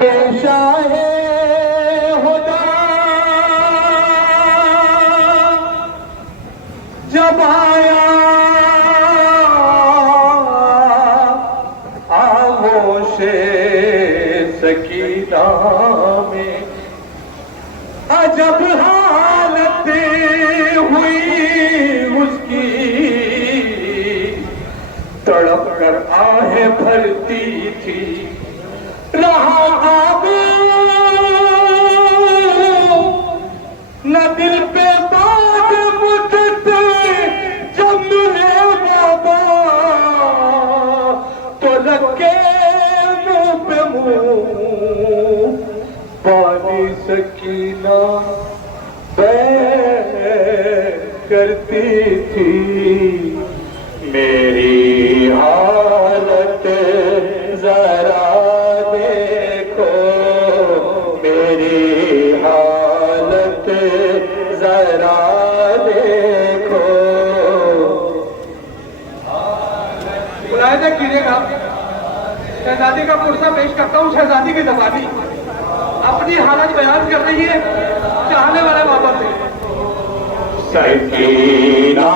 شاہ خدا جب آیا آغوش سکینہ میں عجب حالت ہوئی اس کی، تڑپ کر آہیں بھرتی تھی رہا آبو نہ دل پہ باد مجھتے جب ملے بابا تو رکھے منہ پہ منہ پانی سکینہ بیٹھ کرتی تھی، میری حالت ذرا دیکھو، میری حالت ذرا دیکھو۔ ملاحظہ کیجیے گا، شہزادی کا پرسہ پیش کرتا ہوں۔ شہزادی کی زبانی اپنی حالت بیان کر رہی ہے چاہنے والے بابا سے۔ سکینہ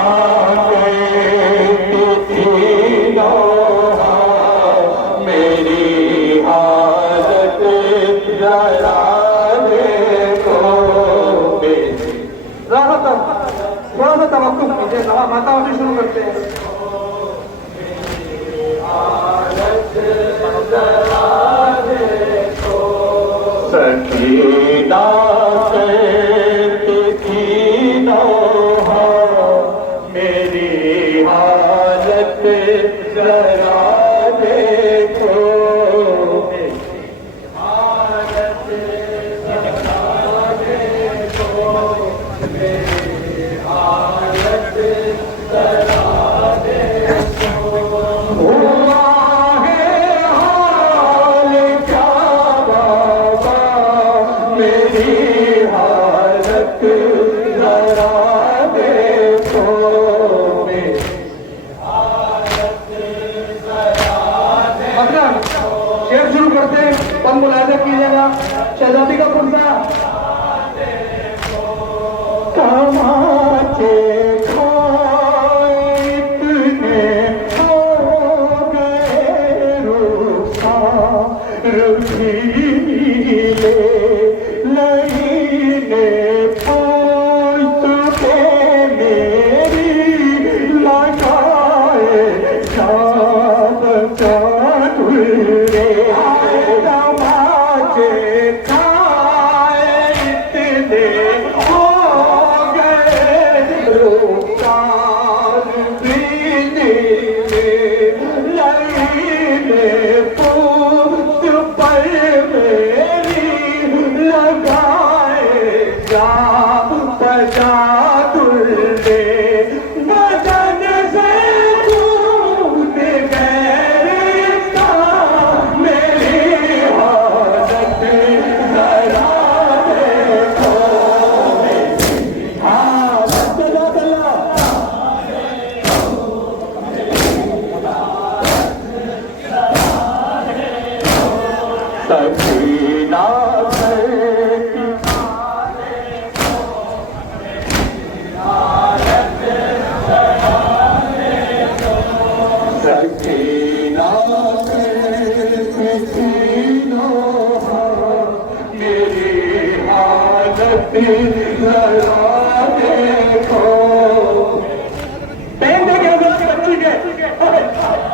میری حالت ذرا دیکھو۔ تھوڑا سا توقف کیجیے، ماتا ہونے شروع کرتے ہیں۔ سکینہ میری حالت ذرا دیکھو، حالت ذرا دیکھو، میری حالت ذرا دیکھو۔ ہوا ہے حال کیا بابا، میری حالت ذرا شعر شروع کرتے ہیں، پن ملاحظہ کیجیے گا۔ شہزادی کا پرسہ تماچے کھائے اتنے ہو گئے رخسار بھیلے، لینے پوچھ کے میری لگائے شاد چاٹ رے، تماچے کھائے اتنے ہو گئے رخسار بھیلے، لینے پوچھ پر میری لگائے جا بجا دلے، بدن سے خون گہرتا، میری حالت ذرا دیکھو، حالت ذرا سکینہ سکینہ میری حالت ذرا دیکھو۔ پہن دے گیا بچی کے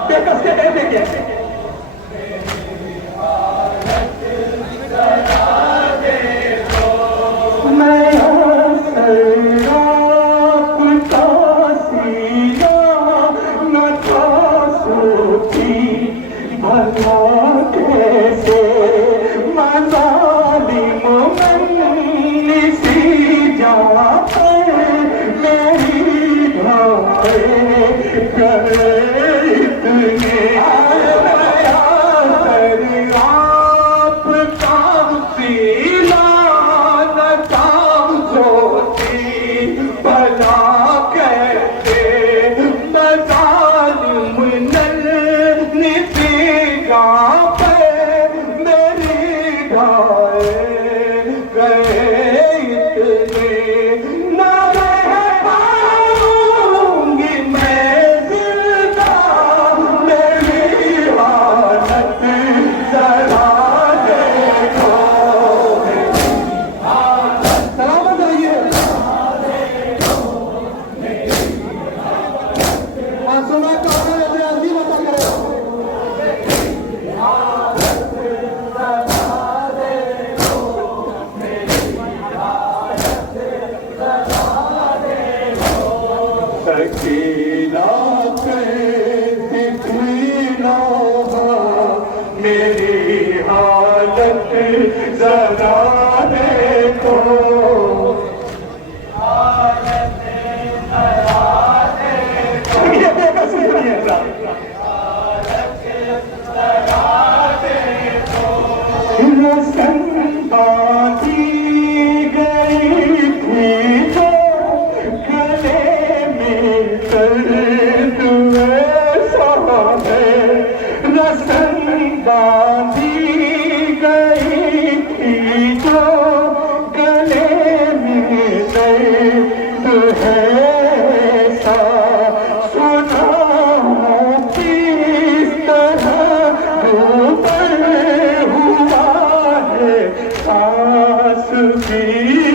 بے کس کے پہن دے گیا۔ کیسے مظالم من سی جان جائے گئے اتنے نہ رہ پاؤں گی میں زندہ میری حالت ذرا دیکھو سلامت رہیے معصومہ کہاں ہے ریاضی بتا کرے سکینہ کیسی تھی میری حالت ذرا دیکھو رسن باندھی گئی تھی جو گلے میں درد ایسا ہے رسن باندھی گئی تھی جو گلے میں درد ایسا سنا ہوں کس طرح ڈوبے ہوا ہے سانس بھی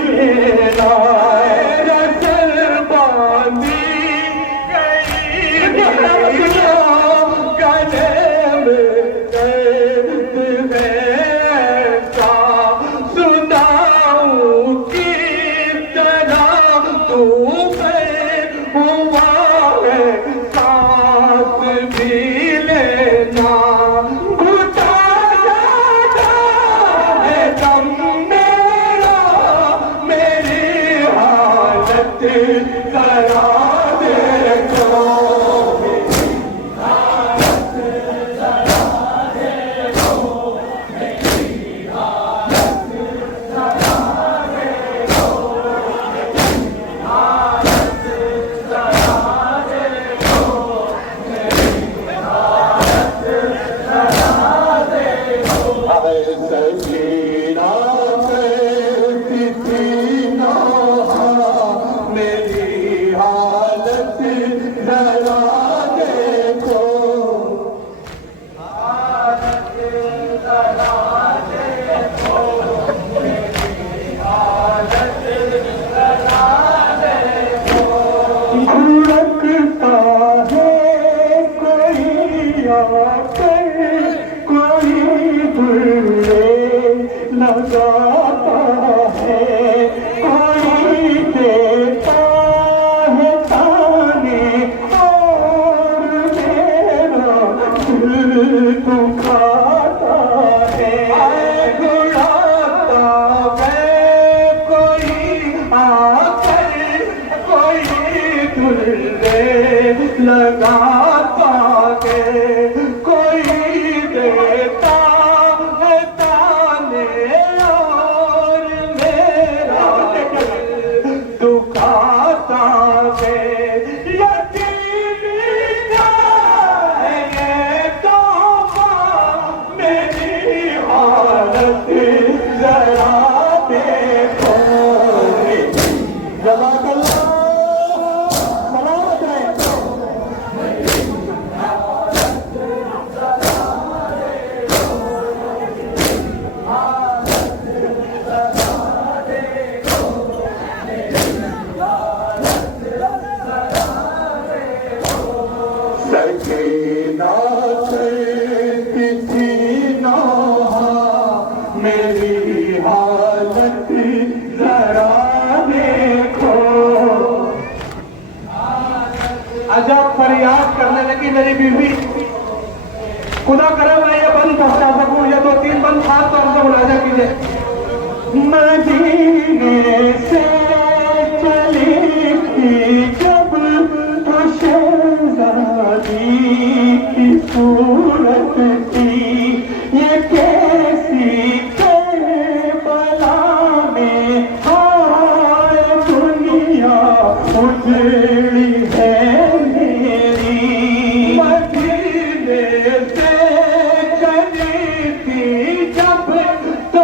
لینا رسل باندھی گئی گلے میں درد ایسا سناؤں کس طرح ڈوبے ہوا ہے سانس بھی لینا ذرا دیکھو سکینہ کیسی تھی میری حالت ذرا دیکھو گھڑکتا ہے کوئی آ کر کوئی دلے لگاتا ہے کوئی دیتا ہے تانے اور میرا دل دکھاتا ہے گھڑاتا ہے کوئی آ کر کوئی دلے لگاتا ہے کوئی دیتا ہے تانے اور میرا دل دکھاتا ہے یقینی ہے یہ تحفہ میری حالت ذرا دیکھو جزاک اللہ سلامت رہے سکینہ کیسی تھی میری حالت ذرا دیکھو عجب فریاد کرنے لگی میری بیوی خدا کرے میں یہ بند پہنچا سکوں یہ 2-3 بند خاص طور سے ملاحظہ کیجیے مدینے سے چلی تھی جب تو شہزادی کی صورت تھی یہ کیسی کربلا میں ہائے دنیا اجڑی ہے میری مدینے سے چلی تھی جب تو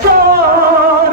4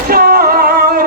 4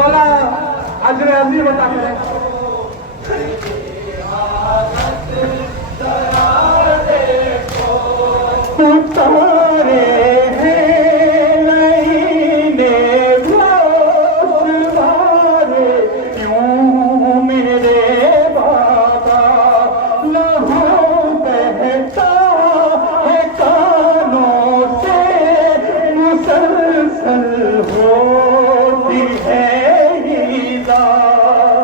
مولا اجر عظیم عطا کرے. اتارے ہیں لینے گوشوارے یوں میرے بابا لہو بہتا ہے کانوں سے مسلسل ہوتی ہے ایذا.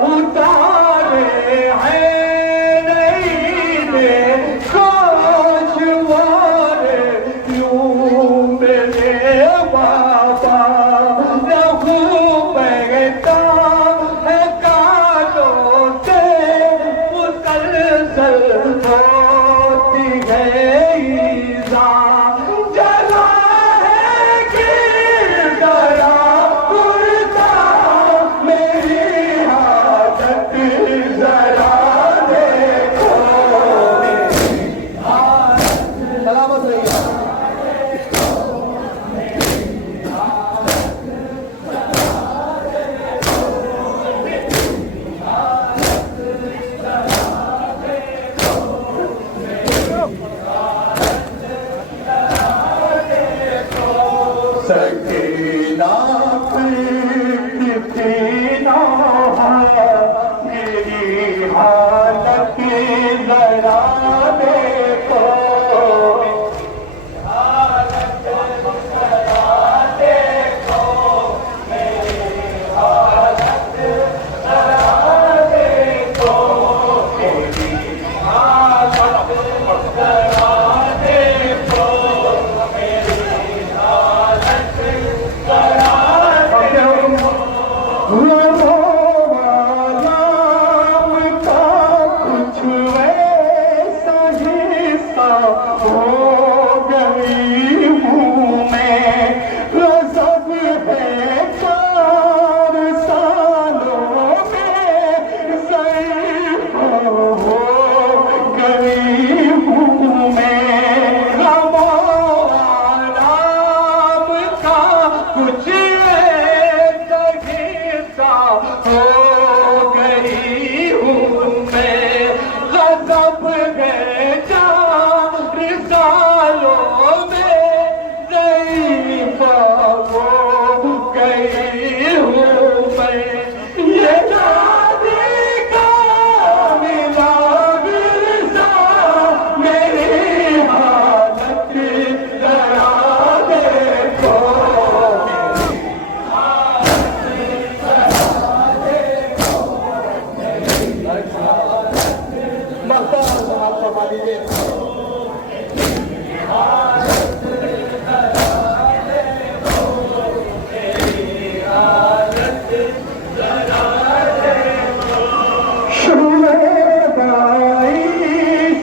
اتارے ہیں لینے گوشوارے یوں میرے بابا لہو بہتا ہے کانوں سے مسلسل ہوتی ہے ایذا. جلا ہے گردیا کرتا میری حالت ذرا دیکھو. سلامت رہیے. سکینہ کتنا میری حالت ذرا دیکھو. ہو گئی ہوں میں رسب ہے 4 سالوں میں ضعیف ہو گئی ہوں میں. غم و آرام کا کچھ حصہ ہو گئی ہوں میں. غضب ہے 4 سالوں میں ضعیف ہو گئی ہوں میں. یہ شادی کا ملا ورثہ میری حالت ذرا دیکھو. مختار صاحب فرما دیجیے. شہدائی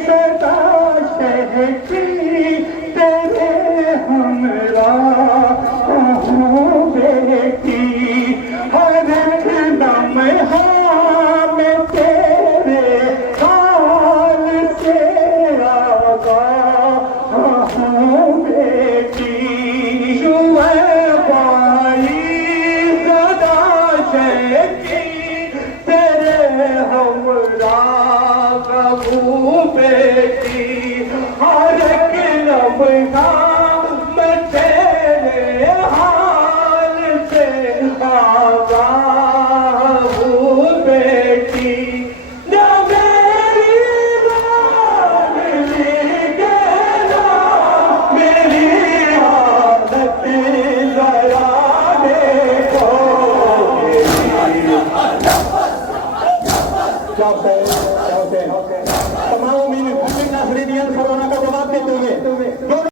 صدا شہ کی تیرے ہمراہ ہوں بیٹی. ہر ایک لمحہ میں تیرے حال سے آگاہ ہوں بیٹی. شہدائی صدا شہ کی تیرے ہمراہ ہوں بیٹی. ہر ایک لمحہ میں تیرے حال سے آگاہ ہوں بیٹی. نہ میری مانگلی کہنا میری حالت ذرا دیکھو. کیا حسین.